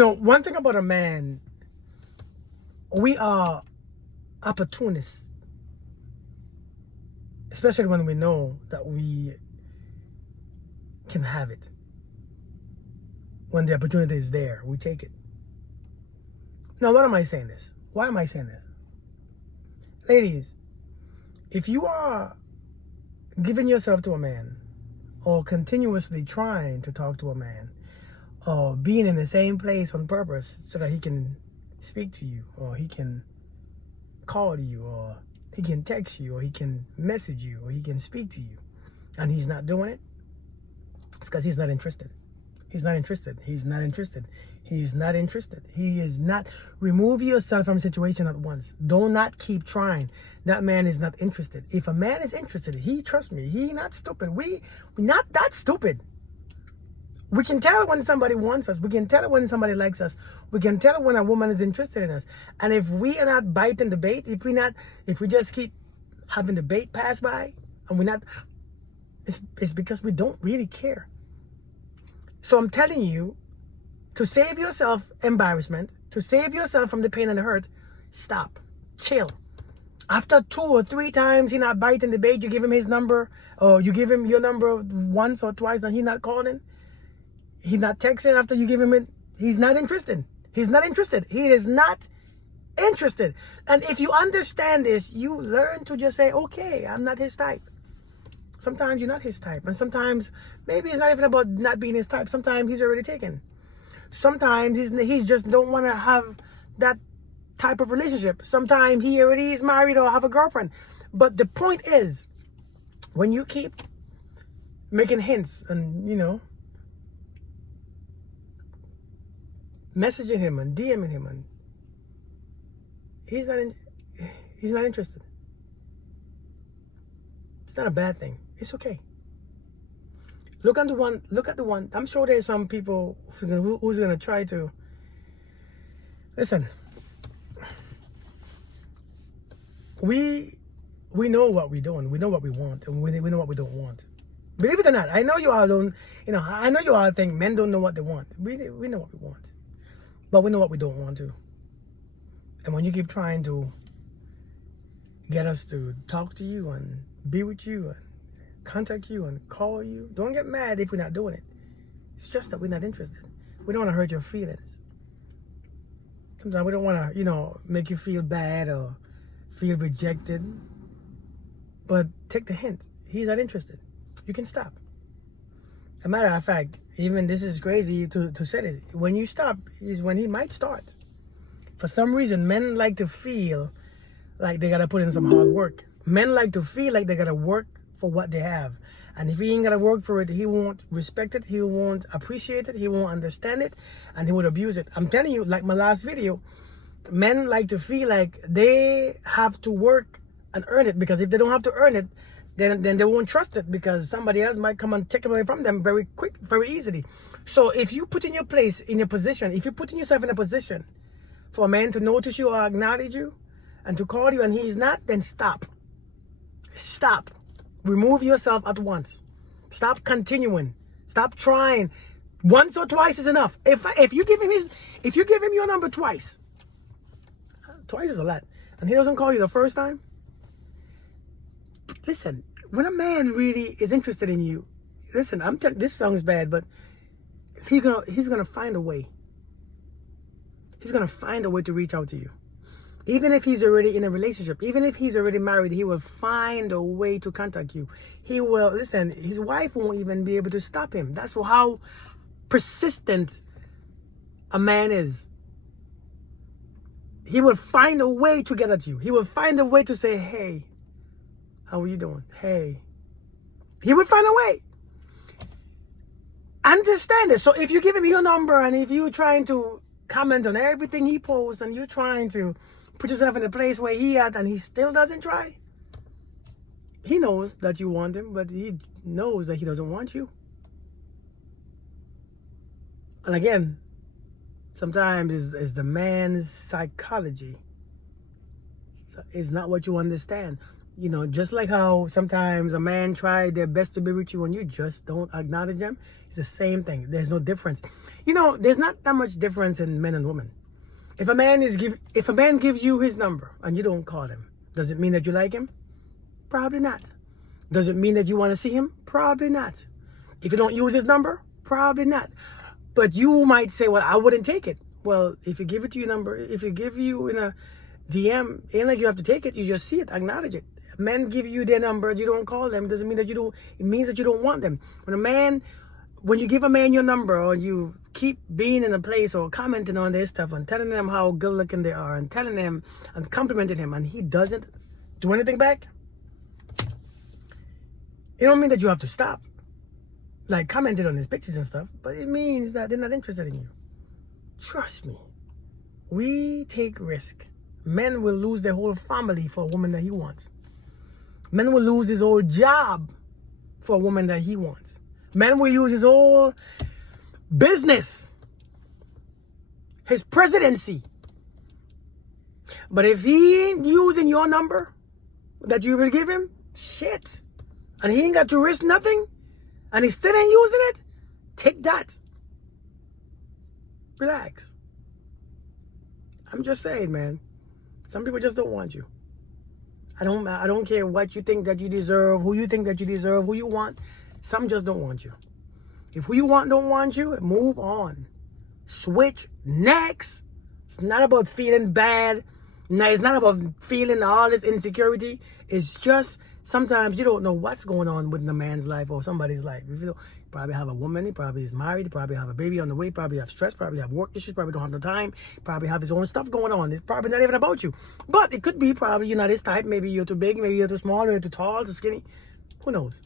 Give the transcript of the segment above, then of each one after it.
One thing about a man, we are opportunists, especially when we know that we can have it. When the opportunity is there, we take it. Now, what am I saying this? Why am I saying this? Ladies, if you are giving yourself to a man, or continuously trying to talk to a man, or being in the same place on purpose so that he can speak to you, or he can call you, or he can text you, or he can message you, or he can speak to you, and he's not doing it, it's because he's not interested. He's not interested. He's not interested. He's not interested. He is not. Remove yourself from a situation at once. Do not keep trying. That man is not interested. If a man is interested, trust me, he not stupid. We not that stupid. We can tell when somebody wants us. We can tell when somebody likes us. We can tell when a woman is interested in us. And if we are not biting the bait, if we just keep having the bait pass by, and we're not, it's because we don't really care. So I'm telling you, to save yourself embarrassment, to save yourself from the pain and the hurt, stop, chill. After 2 or 3 times he not biting the bait, you give him his number, or you give him your number once or twice and he not calling, he not texting after you give him it, he's not interested. He's not interested. He is not interested. And if you understand this, you learn to just say, okay, I'm not his type. Sometimes you're not his type. And sometimes maybe it's not even about not being his type. Sometimes he's already taken. Sometimes he's just don't want to have that type of relationship. Sometimes he already is married or have a girlfriend. But the point is, when you keep making hints and, messaging him and DMing him, and he's not interested. It's not a bad thing. It's okay. Look at the one. I'm sure there's some people who's gonna try to listen. We know what we're doing. We know what we want, and we know what we don't want. Believe it or not, I know you all don't. I know you all think men don't know what they want. We know what we want, but we know what we don't want to. And when you keep trying to get us to talk to you and be with you and contact you and call you, don't get mad if we're not doing it. It's just that we're not interested. We don't want to hurt your feelings. Sometimes we don't want to, make you feel bad or feel rejected. But take the hint. He's not interested. You can stop. As a matter of fact, even this is crazy to say this. When you stop is when he might start. For some reason, men like to feel like they got to put in some hard work. Men like to feel like they got to work for what they have. And if he ain't got to work for it, he won't respect it. He won't appreciate it. He won't understand it. And he would abuse it. I'm telling you, like my last video, men like to feel like they have to work and earn it. Because if they don't have to earn it, then they won't trust it. Because somebody else might come and take it away from them very quick, very easily. So if you put in your place, in your position, if you put yourself in a position for a man to notice you or acknowledge you and to call you and he's not, then stop. Stop. Remove yourself at once. Stop continuing. Stop trying. Once or twice is enough. If you give him your number twice is a lot, and he doesn't call you the first time, listen, when a man really is interested in you, listen, this sounds bad, but he's gonna find a way. He's gonna find a way to reach out to you. Even if he's already in a relationship, even if he's already married, he will find a way to contact you. He will, listen, his wife won't even be able to stop him. That's how persistent a man is. He will find a way to get at you. He will find a way to say, hey, how are you doing? Hey. He will find a way. Understand it. So if you give him your number and if you're trying to comment on everything he posts and you're trying to put yourself in a place where he at and he still doesn't try, he knows that you want him, but he knows that he doesn't want you. And again, sometimes it's the man's psychology. It's not what you understand. You know, just like how sometimes a man try their best to be with you and you just don't acknowledge them. It's the same thing. There's no difference. You know, there's not that much difference in men and women. If a man gives you his number and you don't call him, does it mean that you like him? Probably not. Does it mean that you want to see him? Probably not. If you don't use his number, probably not. But you might say, well, I wouldn't take it. Well, if you give it to your number, if you give you in a DM, ain't like you have to take it. You just see it, acknowledge it. Men give you their numbers, you don't call them. Doesn't mean that you don't. It means that you don't want them. When you give a man your number, or you keep being in a place or commenting on their stuff and telling them how good looking they are and telling them and complimenting him, and he doesn't do anything back, it don't mean that you have to stop. Like commenting on his pictures and stuff, but it means that they're not interested in you. Trust me. We take risk. Men will lose their whole family for a woman that he wants. Men will lose his whole job for a woman that he wants. Men will use his whole business, his presidency. But if he ain't using your number that you will give him, shit, and he ain't got to risk nothing, and he still ain't using it, take that. Relax. I'm just saying, man. Some people just don't want you. I don't care what you think that you deserve, who you think that you deserve, who you want. Some just don't want you. If who you want don't want you, move on. Switch next. It's not about feeling bad. No, it's not about feeling all this insecurity. It's just sometimes you don't know what's going on with the man's life or somebody's life. You probably have a woman, he probably is married, he probably have a baby on the way, probably have stress, probably have work issues, probably don't have no time, probably have his own stuff going on. It's probably not even about you. But it could be probably you're not his type. Maybe you're too big, maybe you're too small, or you're too tall, too skinny. Who knows?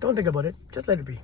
Don't think about it. Just let it be.